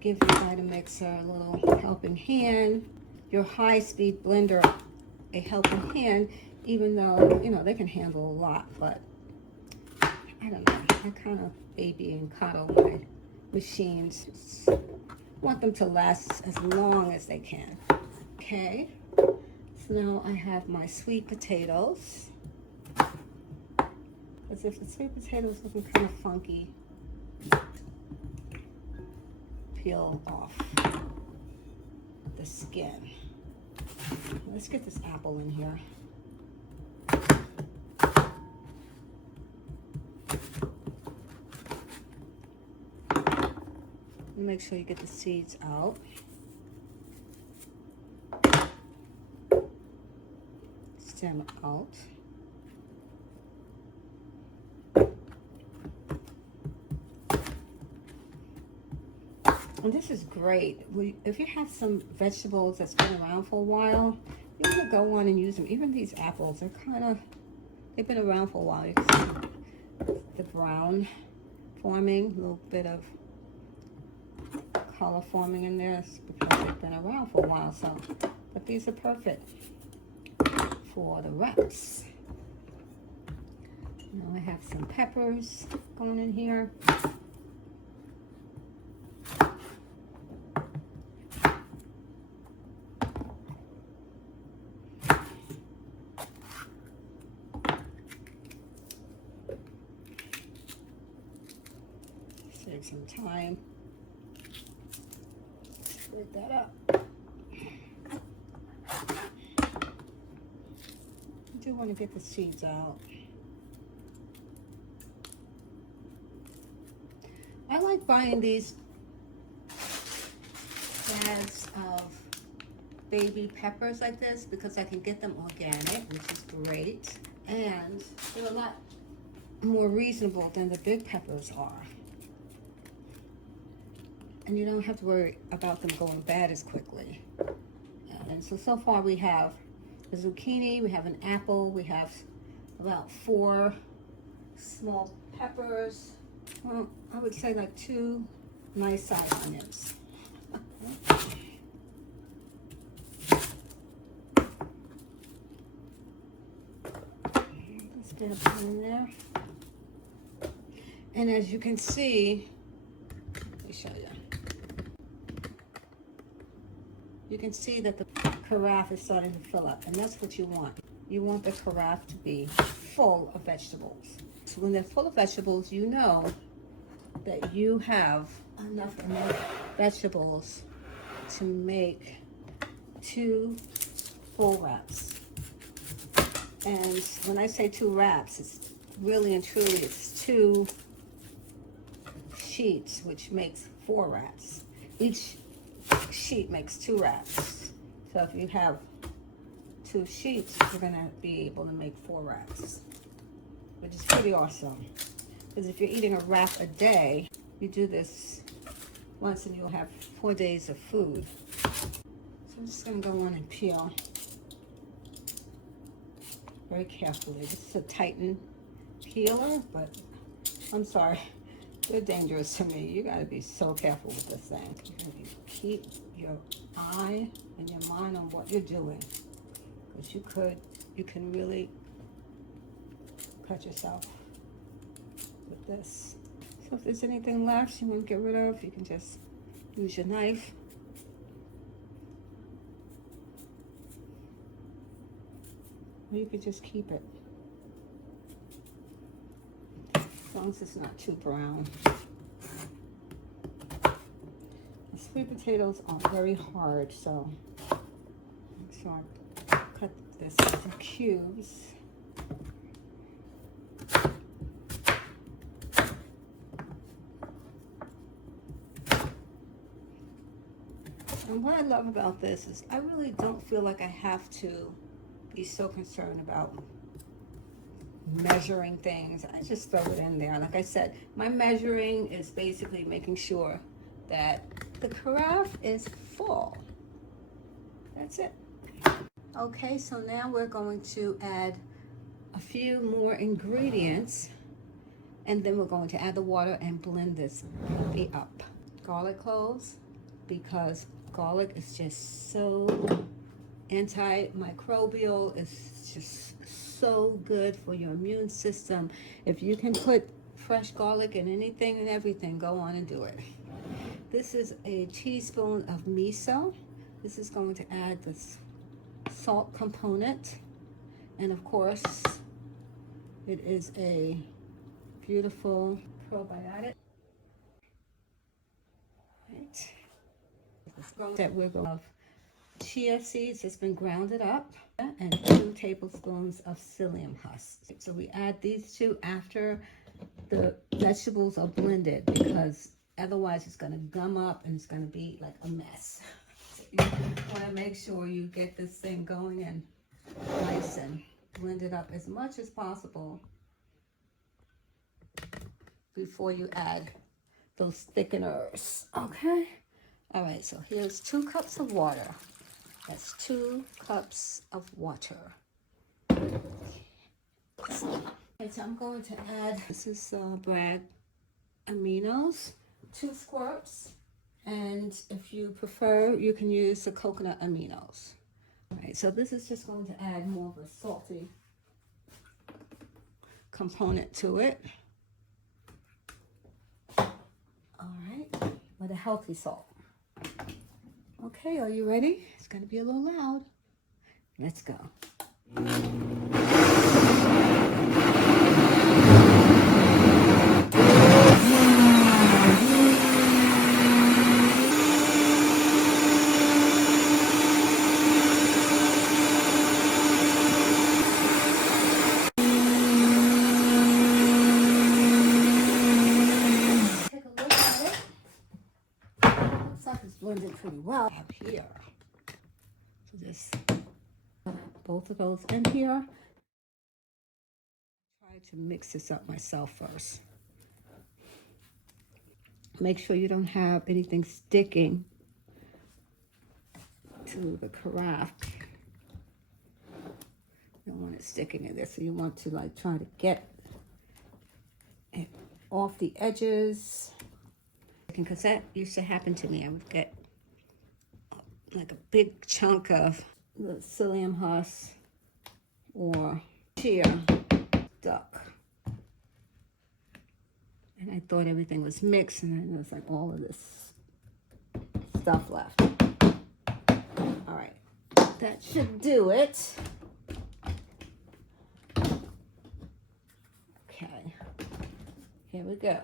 Give your Vitamixer a little helping hand. Your high-speed blender a helping hand, even though, you know, they can handle a lot, but I don't know. I kind of baby and coddle my machines. Just want them to last as long as they can. Okay, so now I have my sweet potatoes. As if the sweet potatoes looking kind of funky, peel off the skin. Let's get this apple in here. Make sure you get the seeds out. Stem out. And this is great. If you have some vegetables that's been around for a while, you want to go on and use them. Even these apples, they've been around for a while. You can see the brown forming, a little bit of color forming in there because they've been around for a while. So, but these are perfect for the wraps. Now I have some peppers going in here. Save some time. Split that up. I do want to get the seeds out. I like buying these bags of baby peppers like this because I can get them organic, which is great. And they're a lot more reasonable than the big peppers are. And you don't have to worry about them going bad as quickly. And so far we have a zucchini, we have an apple, we have about 4 small peppers. Well, I would say like 2 nice sized onions. Let's get a put in there. And as you can see, let me show you. You can see that the carafe is starting to fill up, and that's what you want. You want the carafe to be full of vegetables. So when they're full of vegetables, you know that you have enough vegetables to make 2 full wraps. And when I say 2 wraps, it's really and truly, it's 2 sheets, which makes 4 wraps. Each sheet makes 2 wraps. So if you have 2 sheets, you're gonna be able to make 4 wraps, which is pretty awesome. Because if you're eating a wrap a day, you do this once and you'll have 4 days of food. So I'm just gonna go on and peel very carefully. This is a Titan peeler, but I'm sorry, they're dangerous to me. You gotta be so careful with this thing. You keep your eye and your mind on what you're doing, because you can really cut yourself with this. So if there's anything left you want to get rid of, you can just use your knife. Or you could just keep it, as long as it's not too brown. The sweet potatoes are very hard, so make sure I cut this into cubes. And what I love about this is I really don't feel like I have to be so concerned about measuring things. I just throw it in there. Like I said, my measuring is basically making sure that the carafe is full. That's it. Okay, so now we're going to add a few more ingredients, and then we're going to add the water and blend this puppy up. garlic cloves because garlic is just so antimicrobial. It's just so good for your immune system. If you can put fresh garlic in anything and everything, go on and do it. This is a teaspoon of miso. This is going to add this salt component. And of course, it is a beautiful probiotic. Right. That we're going to have chia seeds that's been grounded up and 2 tablespoons of psyllium husks. So we add these 2 after the vegetables are blended because otherwise it's going to gum up and it's going to be like a mess. So you want to make sure you get this thing going and nice and blend it up as much as possible before you add those thickeners. Okay. All right, so here's 2 cups of water. That's 2 cups of water. Okay, so I'm going to add, this is Bragg aminos, 2 squirts. And if you prefer, you can use the coconut aminos. All right, so this is just going to add more of a salty component to it. All right, with a healthy salt. Okay, are you ready? It's going to be a little loud. Let's go. Take a look at it. Looks like it's blended pretty well up here. So just both of those in here. Try to mix this up myself first. Make sure you don't have anything sticking to the carafe. You don't want it sticking in there, so you want to like try to get it off the edges. Because that used to happen to me. I would get like a big chunk of the psyllium husk or chia stuck. And I thought everything was mixed, and then there was like all of this stuff left. All right, that should do it. Okay, here we go.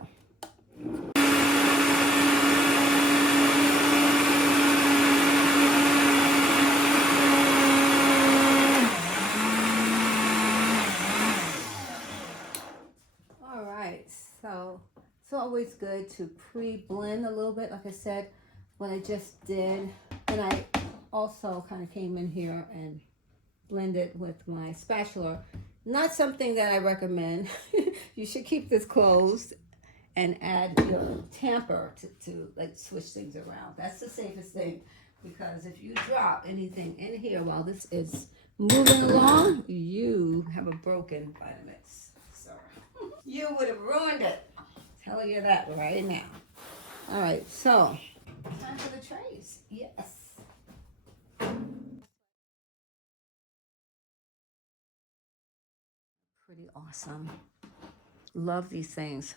So it's always good to pre-blend a little bit, like I said, what I just did. And I also kind of came in here and blended with my spatula. Not something that I recommend. You should keep this closed and add your tamper to like switch things around. That's the safest thing, because if you drop anything in here while this is moving along, you have a broken Vitamix. You would have ruined it. Tell you that right now. All right, so time for the trays. Yes. Pretty awesome. Love these things.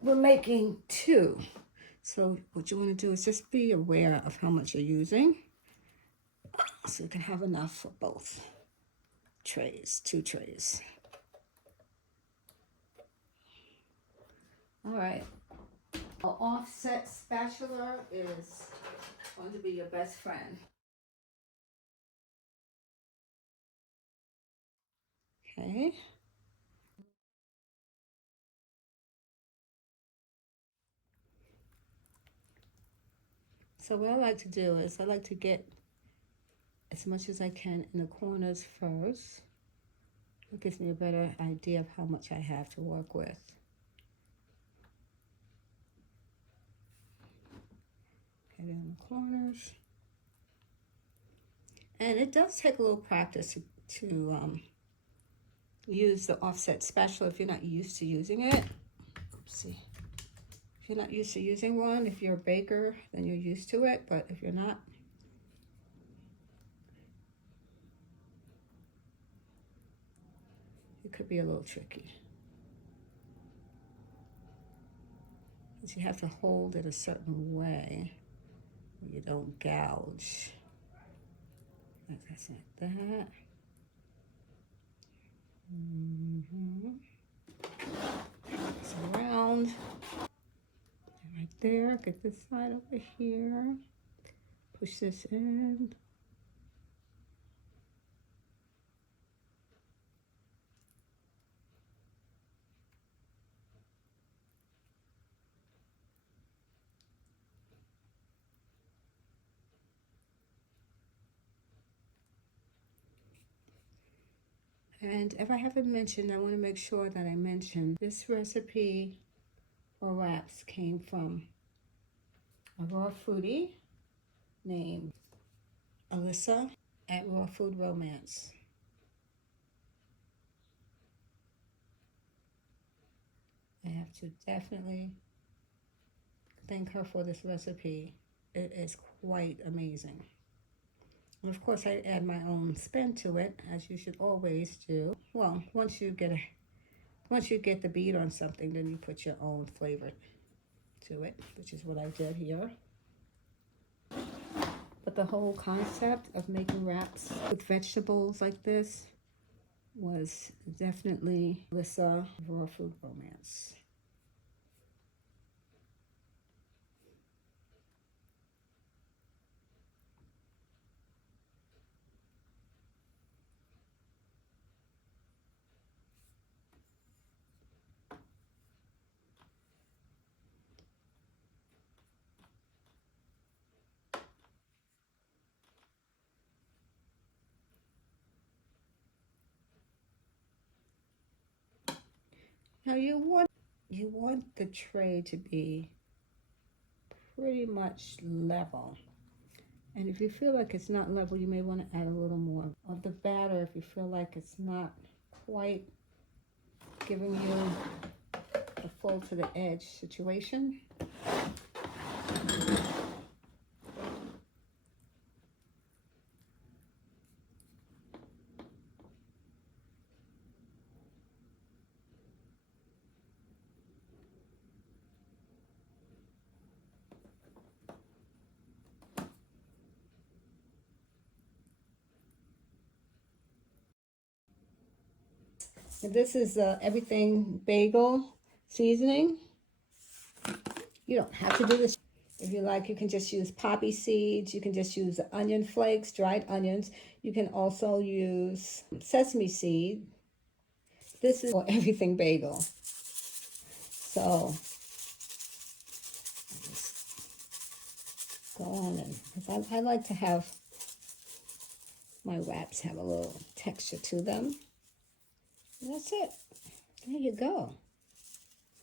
We're making 2. So what you want to do is just be aware of how much you're using, so you can have enough for both trays, 2 trays. All right, an offset spatula is going to be your best friend. Okay. So what I like to do is I like to get as much as I can in the corners first. It gives me a better idea of how much I have to work with. In the corners, and it does take a little practice to use the offset spatula if you're not used to using it. Oopsie. If you're not used to using one, if you're a baker, then you're used to it, but if you're not, it could be a little tricky. Because you have to hold it a certain way where you don't gouge. That's like that. It's around. Right there. Get this side over here. Push this in. And if I haven't mentioned, I want to make sure that I mention this recipe for wraps came from a raw foodie named Alyssa at Raw Food Romance. I have to definitely thank her for this recipe. It is quite amazing. And of course, I add my own spin to it, as you should always do. Well, once you get the beat on something, then you put your own flavor to it, which is what I did here. But the whole concept of making wraps with vegetables like this was definitely Alyssa Raw Food Romance. Now you want the tray to be pretty much level. And if you feel like it's not level, you may want to add a little more of the batter if you feel like it's not quite giving you a full to the edge situation. And this is everything bagel seasoning. You don't have to do this. If you like, you can just use poppy seeds. You can just use onion flakes, dried onions. You can also use sesame seed. This is for everything bagel. So go on in. Because I like to have my wraps have a little texture to them. And that's it. There you go.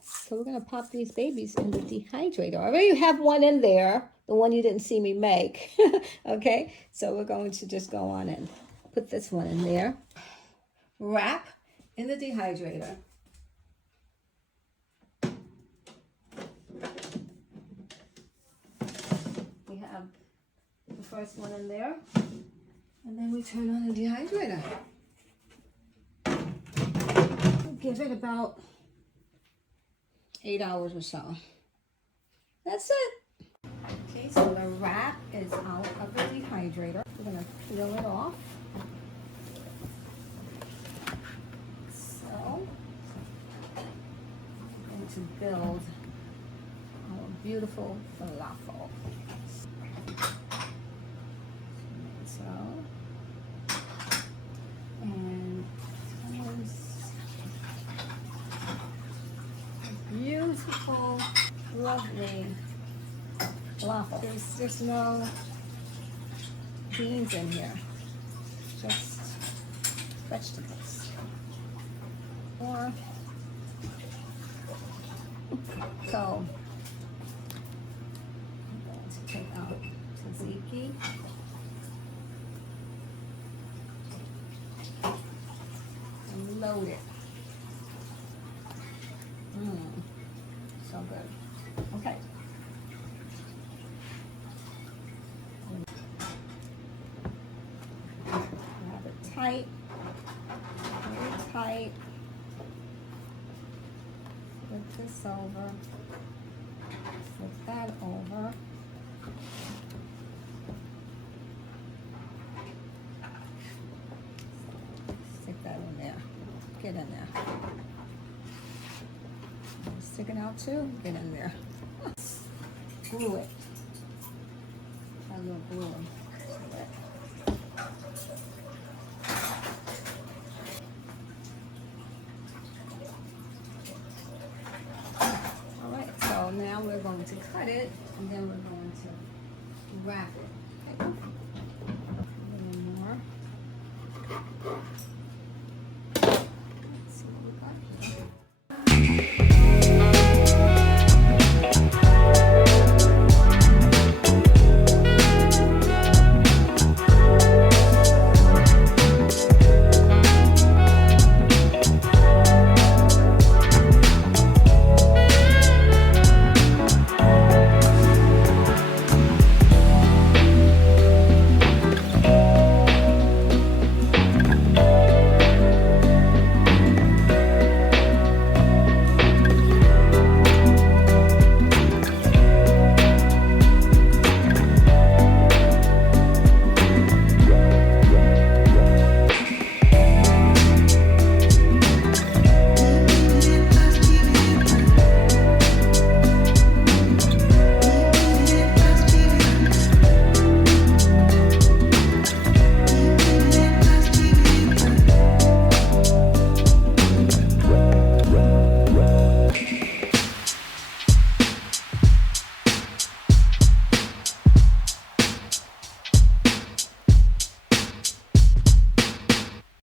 So we're going to pop these babies in the dehydrator. I already have one in there, the one you didn't see me make. Okay, so we're going to just go on and put this one in there. Wrap in the dehydrator. We have the first one in there, and then we turn on the dehydrator. We'll give it about 8 hours or so. That's it. Okay, so the wrap is out of the dehydrator. We're going to peel it off. So, I'm going to build our beautiful falafel. So, and beautiful, lovely falafel. There's no beans in here, just vegetables. Or so I'm going to take out tzatziki. And load it. So good. Okay. tight. Very tight. Flip this over. Flip that over. Stick that in there. Get in there. Stick it out too. Get in there. Glue it. A little glue to it. Alright, so now we're going to cut it and then we're going to wrap it. Okay. A little more.